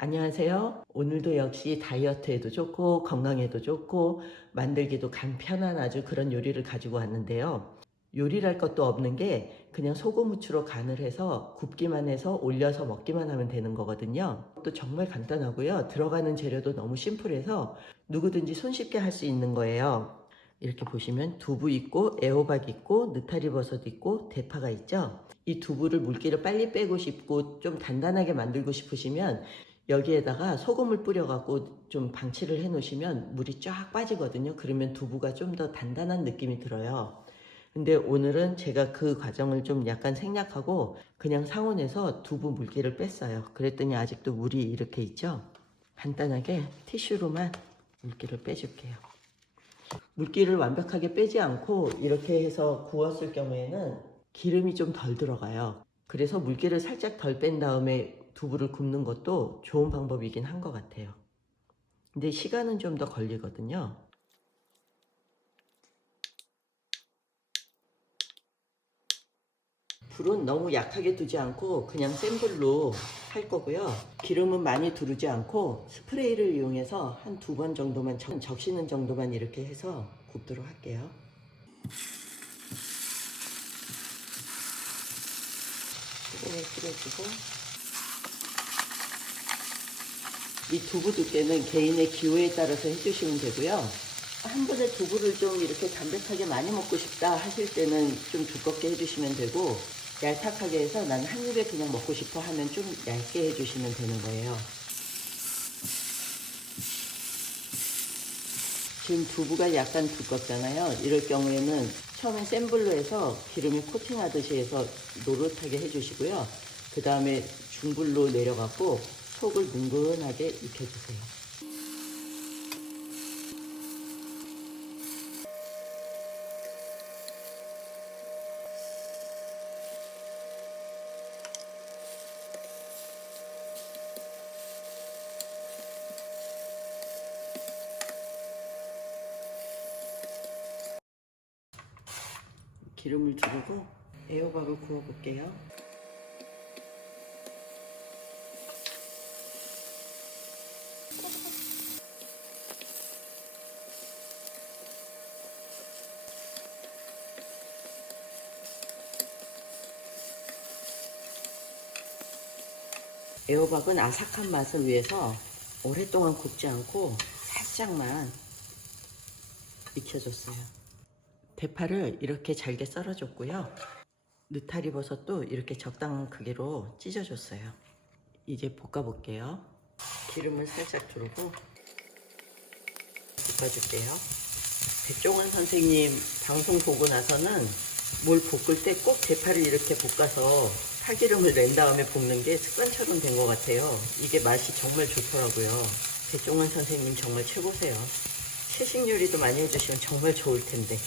안녕하세요. 오늘도 역시 다이어트에도 좋고 건강에도 좋고 만들기도 간편한 아주 그런 요리를 가지고 왔는데요. 요리랄 것도 없는 게 그냥 소금 후추로 간을 해서 굽기만 해서 올려서 먹기만 하면 되는 거거든요. 또 정말 간단하고요. 들어가는 재료도 너무 심플해서 누구든지 손쉽게 할 수 있는 거예요. 이렇게 보시면 두부 있고 애호박 있고 느타리버섯 있고 대파가 있죠. 이 두부를 물기를 빨리 빼고 싶고 좀 단단하게 만들고 싶으시면 여기에다가 소금을 뿌려갖고 좀 방치를 해 놓으시면 물이 쫙 빠지거든요. 그러면 두부가 좀 더 단단한 느낌이 들어요. 근데 오늘은 제가 그 과정을 좀 약간 생략하고 그냥 상온에서 두부 물기를 뺐어요. 그랬더니 아직도 물이 이렇게 있죠. 간단하게 티슈로만 물기를 빼줄게요. 물기를 완벽하게 빼지 않고 이렇게 해서 구웠을 경우에는 기름이 좀 덜 들어가요. 그래서 물기를 살짝 덜 뺀 다음에 두부를 굽는 것도 좋은 방법이긴 한 것 같아요. 근데 시간은 좀 더 걸리거든요. 불은 너무 약하게 두지 않고 그냥 센 불로 할 거고요. 기름은 많이 두르지 않고 스프레이를 이용해서 한 2번 정도만 적시는 정도만 이렇게 해서 굽도록 할게요. 소금을 뿌려주고 이 두부 두께는 개인의 기호에 따라서 해주시면 되고요. 한 번에 두부를 좀 이렇게 담백하게 많이 먹고 싶다 하실 때는 좀 두껍게 해주시면 되고 얄팍하게 해서 난 한 입에 그냥 먹고 싶어 하면 좀 얇게 해주시면 되는 거예요. 지금 두부가 약간 두껍잖아요. 이럴 경우에는 처음에 센 불로 해서 기름이 코팅하듯이 해서 노릇하게 해주시고요. 그 다음에 중불로 내려갖고 속을 뭉근하게 익혀주세요. 기름을 두르고 애호박을 구워볼게요. 애호박은 아삭한 맛을 위해서 오랫동안 굽지 않고 살짝만 익혀줬어요. 대파를 이렇게 잘게 썰어줬고요. 느타리 버섯도 이렇게 적당한 크기로 찢어줬어요. 이제 볶아볼게요. 기름을 살짝 두르고 볶아줄게요. 백종원 선생님 방송 보고 나서는 뭘 볶을 때 꼭 대파를 이렇게 볶아서 파기름을 낸 다음에 볶는 게 습관처럼 된 것 같아요. 이게 맛이 정말 좋더라고요. 백종원 선생님 정말 최고세요. 채식 요리도 많이 해주시면 정말 좋을 텐데.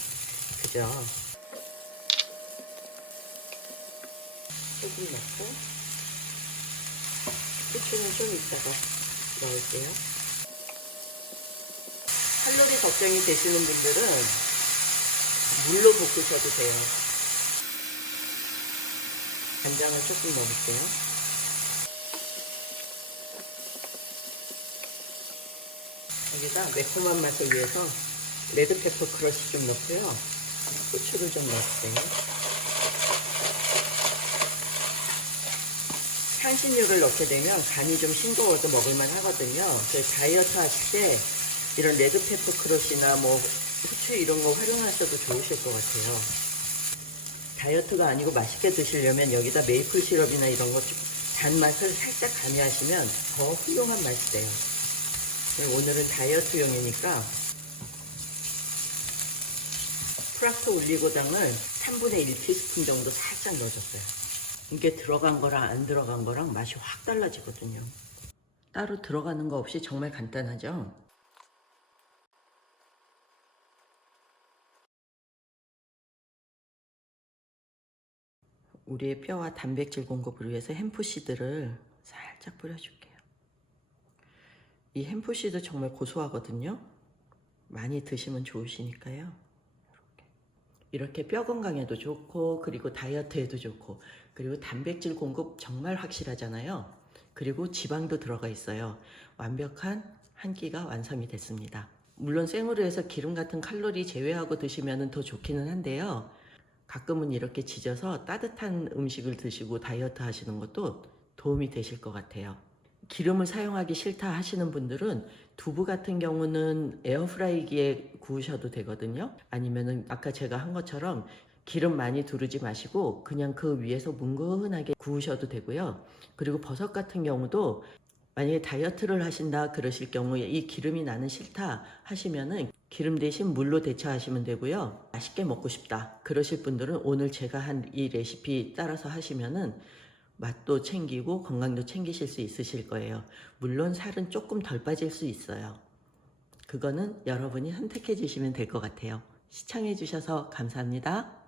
그죠? 소금 넣고 후추는 좀 이따가 넣을게요. 칼로리 걱정이 되시는 분들은 물로 볶으셔도 돼요. 간장을 조금 넣을게요. 여기다 매콤한 맛을 위해서 레드페퍼 크러쉬 좀 넣고요. 후추를 좀 넣을게요. 향신료를 넣게 되면 간이 좀 싱거워도 먹을만 하거든요. 그래서 다이어트 하실 때 이런 레드페퍼 크러쉬나 뭐 후추 이런 거 활용하셔도 좋으실 것 같아요. 다이어트가 아니고 맛있게 드시려면 여기다 메이플 시럽이나 이런 거 단맛을 살짝 가미하시면 더 훌륭한 맛이 돼요. 오늘은 다이어트용이니까 프락토 올리고당을 3분의 1티스푼 정도 살짝 넣어줬어요. 이게 들어간 거랑 안 들어간 거랑 맛이 확 달라지거든요. 따로 들어가는 거 없이 정말 간단하죠? 우리의 뼈와 단백질 공급을 위해서 햄프시드를 살짝 뿌려줄게요. 이 햄프시드 정말 고소하거든요. 많이 드시면 좋으시니까요. 이렇게 뼈 건강에도 좋고 그리고 다이어트에도 좋고 그리고 단백질 공급 정말 확실하잖아요. 그리고 지방도 들어가 있어요. 완벽한 한 끼가 완성이 됐습니다. 물론 생으로 해서 기름 같은 칼로리 제외하고 드시면 더 좋기는 한데요. 가끔은 이렇게 지져서 따뜻한 음식을 드시고 다이어트 하시는 것도 도움이 되실 것 같아요. 기름을 사용하기 싫다 하시는 분들은 두부 같은 경우는 에어프라이기에 구우셔도 되거든요. 아니면은 아까 제가 한 것처럼 기름 많이 두르지 마시고 그냥 그 위에서 뭉근하게 구우셔도 되고요. 그리고 버섯 같은 경우도 만약에 다이어트를 하신다 그러실 경우에 이 기름이 나는 싫다 하시면은 기름 대신 물로 대처하시면 되고요. 맛있게 먹고 싶다 그러실 분들은 오늘 제가 한 이 레시피 따라서 하시면은 맛도 챙기고 건강도 챙기실 수 있으실 거예요. 물론 살은 조금 덜 빠질 수 있어요. 그거는 여러분이 선택해 주시면 될 것 같아요. 시청해 주셔서 감사합니다.